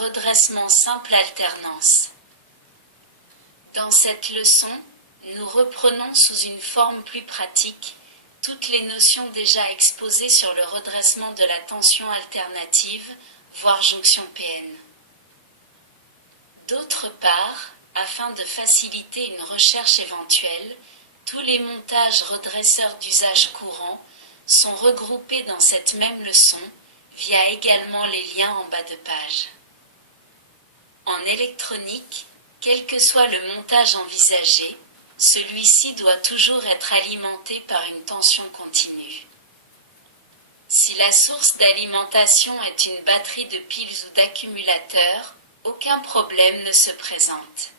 Redressement simple alternance. Dans cette leçon, nous reprenons sous une forme plus pratique toutes les notions déjà exposées sur le redressement de la tension alternative, voire jonction PN. D'autre part, afin de faciliter une recherche éventuelle, tous les montages redresseurs d'usage courant sont regroupés dans cette même leçon, via également les liens en bas de page. En électronique, quel que soit le montage envisagé, celui-ci doit toujours être alimenté par une tension continue. Si la source d'alimentation est une batterie de piles ou d'accumulateurs, aucun problème ne se présente.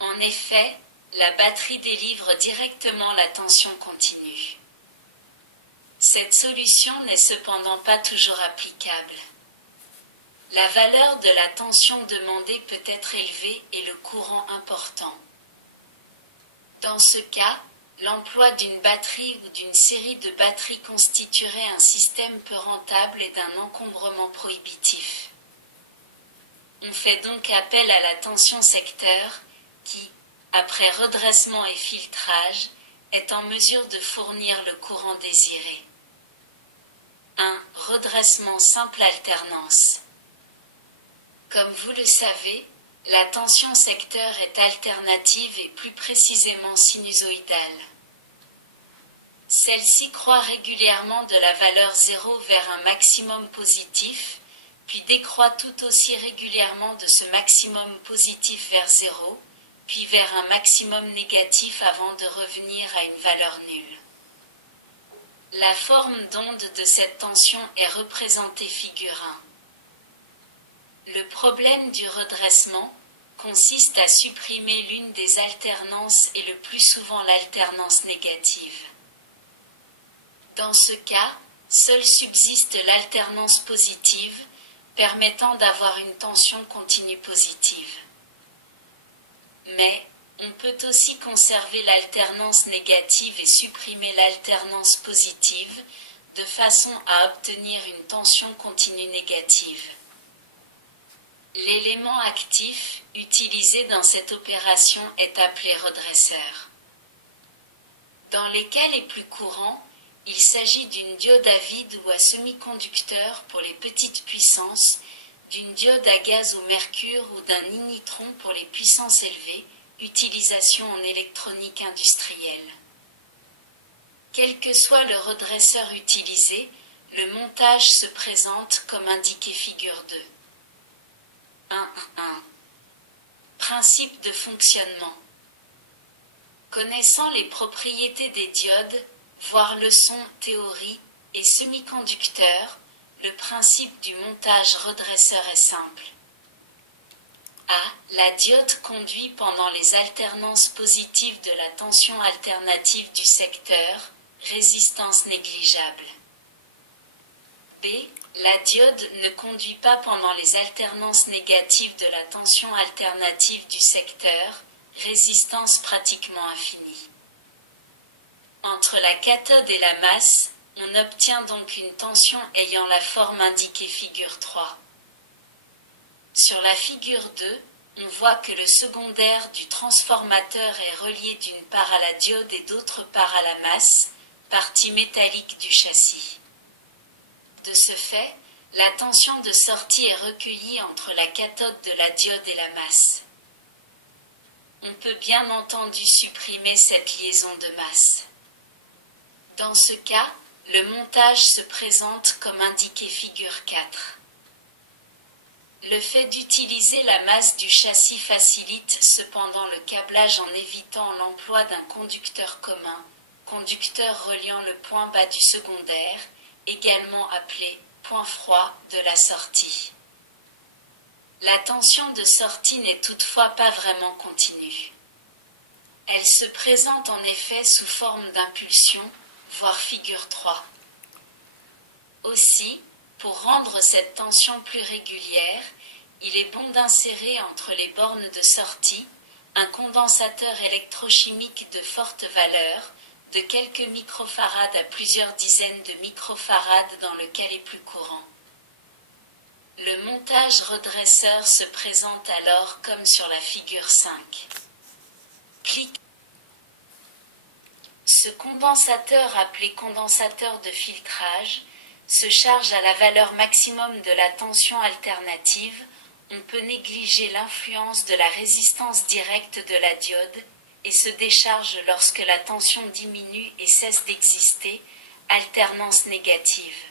En effet, la batterie délivre directement la tension continue. Cette solution n'est cependant pas toujours applicable. La valeur de la tension demandée peut être élevée et le courant important. Dans ce cas, l'emploi d'une batterie ou d'une série de batteries constituerait un système peu rentable et d'un encombrement prohibitif. On fait donc appel à la tension secteur qui, après redressement et filtrage, est en mesure de fournir le courant désiré. 1. Redressement simple alternance. Comme vous le savez, la tension secteur est alternative et plus précisément sinusoïdale. Celle-ci croît régulièrement de la valeur 0 vers un maximum positif, puis décroît tout aussi régulièrement de ce maximum positif vers 0, puis vers un maximum négatif avant de revenir à une valeur nulle. La forme d'onde de cette tension est représentée figure 1. Le problème du redressement consiste à supprimer l'une des alternances et le plus souvent l'alternance négative. Dans ce cas, seule subsiste l'alternance positive, permettant d'avoir une tension continue positive. Mais, on peut aussi conserver l'alternance négative et supprimer l'alternance positive, de façon à obtenir une tension continue négative. L'élément actif utilisé dans cette opération est appelé redresseur. Dans les cas les plus courants, il s'agit d'une diode à vide ou à semi-conducteur pour les petites puissances, d'une diode à gaz ou mercure ou d'un ignitron pour les puissances élevées, utilisation en électronique industrielle. Quel que soit le redresseur utilisé, le montage se présente comme indiqué figure 2. 1.1. Principe de fonctionnement. Connaissant les propriétés des diodes, voire leçon, théorie et semi-conducteurs, le principe du montage redresseur est simple. A. La diode conduit pendant les alternances positives de la tension alternative du secteur, résistance négligeable. B. La diode ne conduit pas pendant les alternances négatives de la tension alternative du secteur, résistance pratiquement infinie. Entre la cathode et la masse, on obtient donc une tension ayant la forme indiquée figure 3. Sur la figure 2, on voit que le secondaire du transformateur est relié d'une part à la diode et d'autre part à la masse, partie métallique du châssis. De ce fait, la tension de sortie est recueillie entre la cathode de la diode et la masse. On peut bien entendu supprimer cette liaison de masse. Dans ce cas, le montage se présente comme indiqué figure 4. Le fait d'utiliser la masse du châssis facilite cependant le câblage en évitant l'emploi d'un conducteur commun, conducteur reliant le point bas du secondaire, également appelé point froid de la sortie. La tension de sortie n'est toutefois pas vraiment continue. Elle se présente en effet sous forme d'impulsion, voire figure 3. Aussi, pour rendre cette tension plus régulière, il est bon d'insérer entre les bornes de sortie un condensateur électrochimique de forte valeur, de quelques microfarades à plusieurs dizaines de microfarades dans le cas les plus courants. Le montage redresseur se présente alors comme sur la figure 5. Clic. Ce condensateur appelé condensateur de filtrage se charge à la valeur maximum de la tension alternative. On peut négliger l'influence de la résistance directe de la diode et se décharge lorsque la tension diminue et cesse d'exister, alternance négative.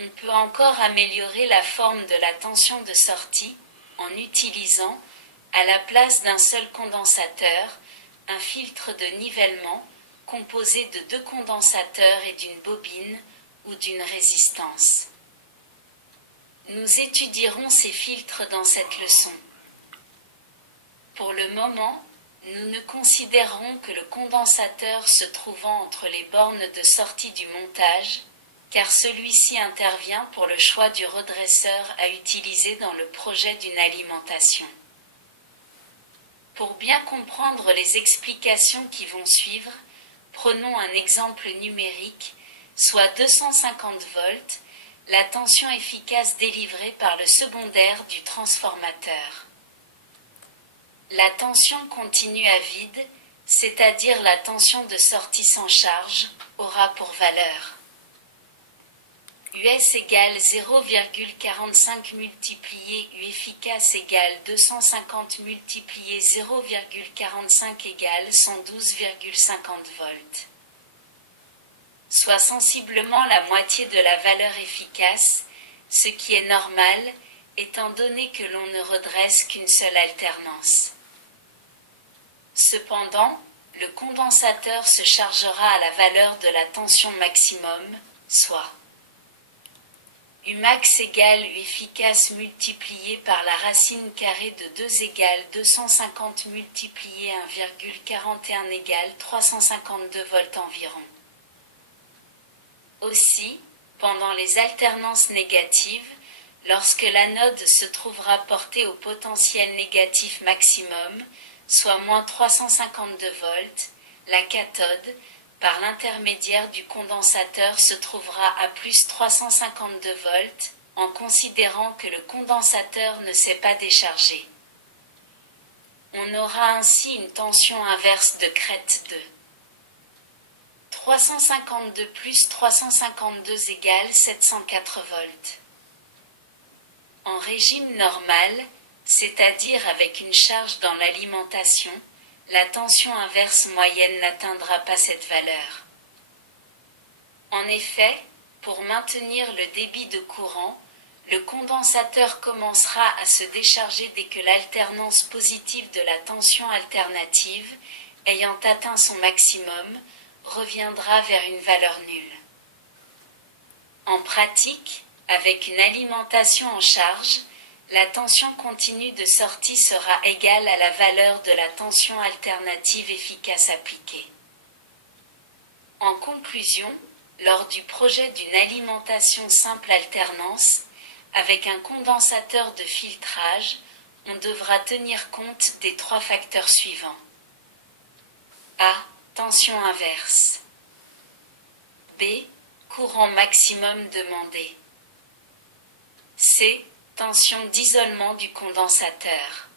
On peut encore améliorer la forme de la tension de sortie en utilisant, à la place d'un seul condensateur, un filtre de nivellement composé de 2 condensateurs et d'une bobine ou d'une résistance. Nous étudierons ces filtres dans cette leçon. Pour le moment, nous ne considérons que le condensateur se trouvant entre les bornes de sortie du montage, car celui-ci intervient pour le choix du redresseur à utiliser dans le projet d'une alimentation. Pour bien comprendre les explications qui vont suivre, prenons un exemple numérique, soit 250 volts, la tension efficace délivrée par le secondaire du transformateur. La tension continue à vide, c'est-à-dire la tension de sortie sans charge, aura pour valeur US égale 0,45 multiplié U efficace égale 250 multiplié 0,45 égale 112,50 volts. Soit sensiblement la moitié de la valeur efficace, ce qui est normal, étant donné que l'on ne redresse qu'une seule alternance. Cependant, le condensateur se chargera à la valeur de la tension maximum, soit Umax égale U efficace multiplié par la racine carrée de 2 égale 250 multiplié 1,41 égale 352 volts environ. Aussi, pendant les alternances négatives, lorsque l'anode se trouvera portée au potentiel négatif maximum, soit moins 352 volts, la cathode, par l'intermédiaire du condensateur se trouvera à plus 352 volts, en considérant que le condensateur ne s'est pas déchargé. On aura ainsi une tension inverse de crête de 352 plus 352 égale 704 volts. En régime normal, c'est-à-dire avec une charge dans l'alimentation, la tension inverse moyenne n'atteindra pas cette valeur. En effet, pour maintenir le débit de courant, le condensateur commencera à se décharger dès que l'alternance positive de la tension alternative, ayant atteint son maximum, reviendra vers une valeur nulle. En pratique, avec une alimentation en charge, la tension continue de sortie sera égale à la valeur de la tension alternative efficace appliquée. En conclusion, lors du projet d'une alimentation simple alternance, avec un condensateur de filtrage, on devra tenir compte des 3 facteurs suivants. A. Tension inverse. B. Courant maximum demandé. C. Tension d'isolement du condensateur.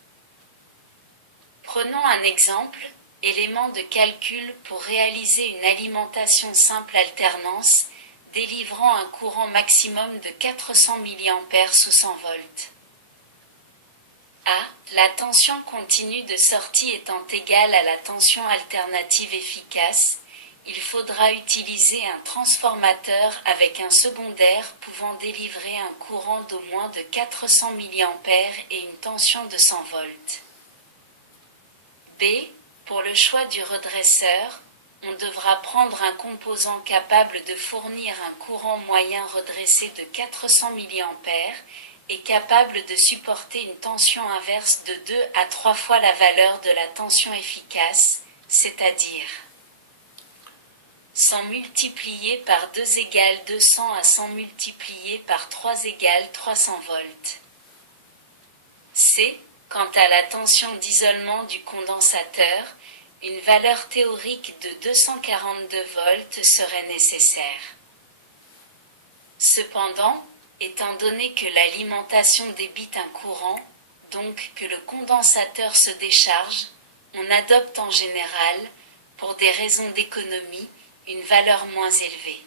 Prenons un exemple, élément de calcul pour réaliser une alimentation simple alternance, délivrant un courant maximum de 400 mA sous 100 volts. A. La tension continue de sortie étant égale à la tension alternative efficace, il faudra utiliser un transformateur avec un secondaire pouvant délivrer un courant d'au moins de 400 mA et une tension de 100 volts. B. Pour le choix du redresseur, on devra prendre un composant capable de fournir un courant moyen redressé de 400 mA et capable de supporter une tension inverse de 2 à 3 fois la valeur de la tension efficace, c'est-à-dire 100 multiplié par 2 égale 200 à 100 multiplié par 3 égale 300 volts. C. Quant à la tension d'isolement du condensateur, une valeur théorique de 242 volts serait nécessaire. Cependant, étant donné que l'alimentation débite un courant, donc que le condensateur se décharge, on adopte en général, pour des raisons d'économie, une valeur moins élevée.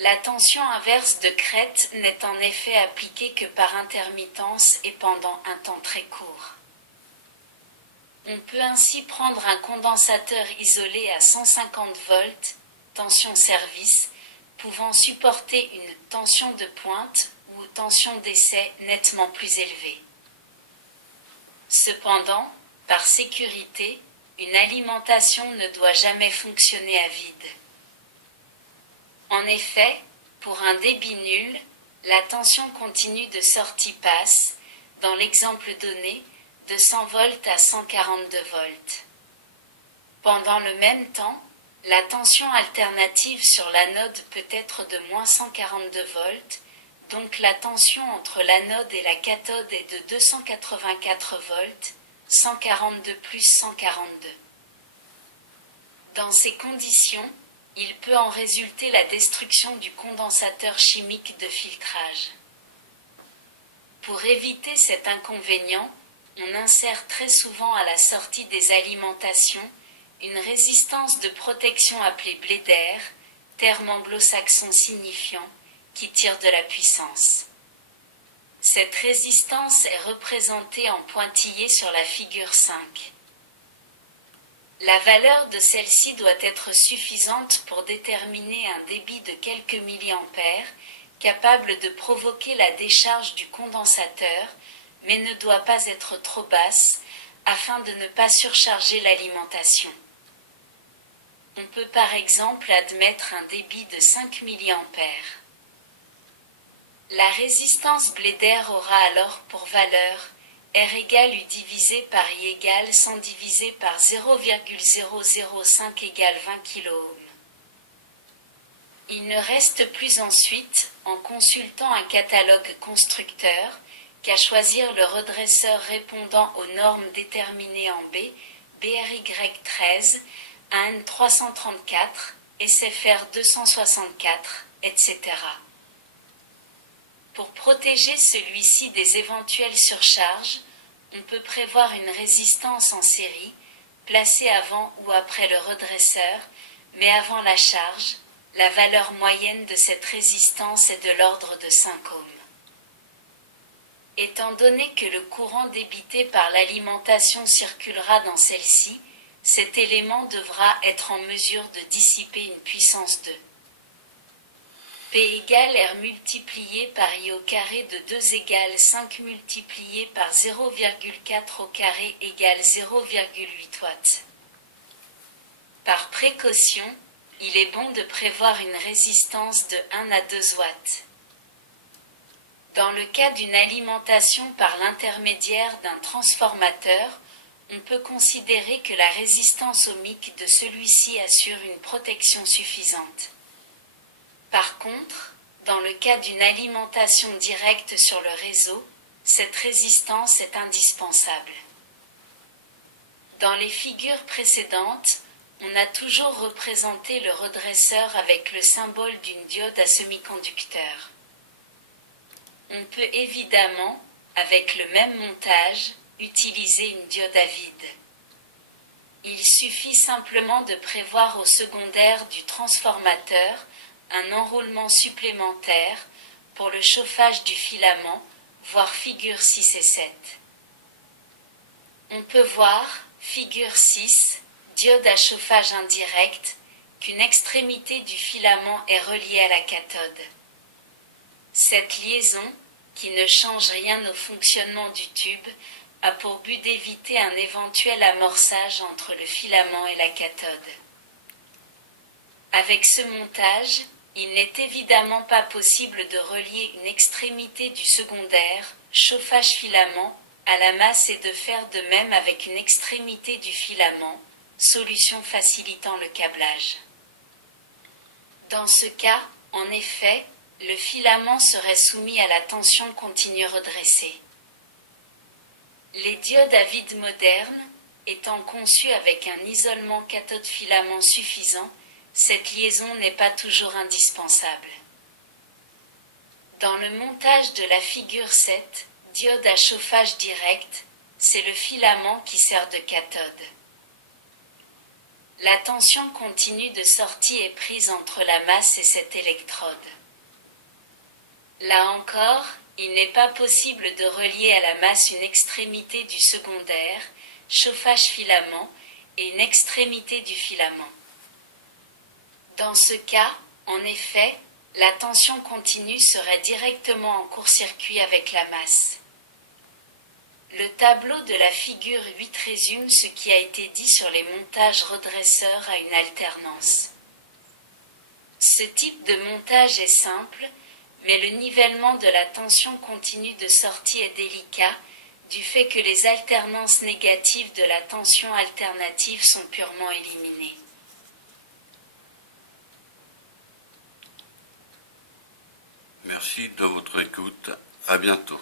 La tension inverse de crête n'est en effet appliquée que par intermittence et pendant un temps très court. On peut ainsi prendre un condensateur isolé à 150 volts, tension service, pouvant supporter une tension de pointe ou tension d'essai nettement plus élevée. Cependant, par sécurité, une alimentation ne doit jamais fonctionner à vide. En effet, pour un débit nul, la tension continue de sortie passe, dans l'exemple donné, de 100 volts à 142 volts. Pendant le même temps, la tension alternative sur l'anode peut être de moins 142 volts, donc la tension entre l'anode et la cathode est de 284 volts, 142 plus 142. Dans ces conditions, il peut en résulter la destruction du condensateur chimique de filtrage. Pour éviter cet inconvénient, on insère très souvent à la sortie des alimentations une résistance de protection appelée blédaire, terme anglo-saxon signifiant qui tire de la puissance. Cette résistance est représentée en pointillé sur la figure 5. La valeur de celle-ci doit être suffisante pour déterminer un débit de quelques milliampères, capable de provoquer la décharge du condensateur, mais ne doit pas être trop basse, afin de ne pas surcharger l'alimentation. On peut par exemple admettre un débit de 5 mA. La résistance blédaire aura alors pour valeur R égale U divisé par I égale 100 divisé par 0,005 égale 20 kΩ. Il ne reste plus ensuite, en consultant un catalogue constructeur, qu'à choisir le redresseur répondant aux normes déterminées en B, BRY13, AN334, SFR 264, etc. Pour protéger celui-ci des éventuelles surcharges, on peut prévoir une résistance en série, placée avant ou après le redresseur, mais avant la charge, la valeur moyenne de cette résistance est de l'ordre de 5 ohms. Étant donné que le courant débité par l'alimentation circulera dans celle-ci, cet élément devra être en mesure de dissiper une puissance 2. P égale R multiplié par I au carré de 2 égale 5 multiplié par 0,4 au carré égale 0,8 watts. Par précaution, il est bon de prévoir une résistance de 1 à 2 watts. Dans le cas d'une alimentation par l'intermédiaire d'un transformateur, on peut considérer que la résistance ohmique de celui-ci assure une protection suffisante. Par contre, dans le cas d'une alimentation directe sur le réseau, cette résistance est indispensable. Dans les figures précédentes, on a toujours représenté le redresseur avec le symbole d'une diode à semi-conducteur. On peut évidemment, avec le même montage, utiliser une diode à vide. Il suffit simplement de prévoir au secondaire du transformateur un enroulement supplémentaire pour le chauffage du filament, voire figure 6 et 7. On peut voir, figure 6, diode à chauffage indirect, qu'une extrémité du filament est reliée à la cathode. Cette liaison, qui ne change rien au fonctionnement du tube, a pour but d'éviter un éventuel amorçage entre le filament et la cathode. Avec ce montage, il n'est évidemment pas possible de relier une extrémité du secondaire, chauffage filament, à la masse et de faire de même avec une extrémité du filament, solution facilitant le câblage. Dans ce cas, en effet, le filament serait soumis à la tension continue redressée. Les diodes à vide modernes, étant conçues avec un isolement cathode-filament suffisant, cette liaison n'est pas toujours indispensable. Dans le montage de la figure 7, diode à chauffage direct, c'est le filament qui sert de cathode. La tension continue de sortie est prise entre la masse et cette électrode. Là encore, il n'est pas possible de relier à la masse une extrémité du secondaire, chauffage filament, et une extrémité du filament. Dans ce cas, en effet, la tension continue serait directement en court-circuit avec la masse. Le tableau de la figure 8 résume ce qui a été dit sur les montages redresseurs à une alternance. Ce type de montage est simple, mais le nivellement de la tension continue de sortie est délicat, du fait que les alternances négatives de la tension alternative sont purement éliminées. Merci de votre écoute. À bientôt.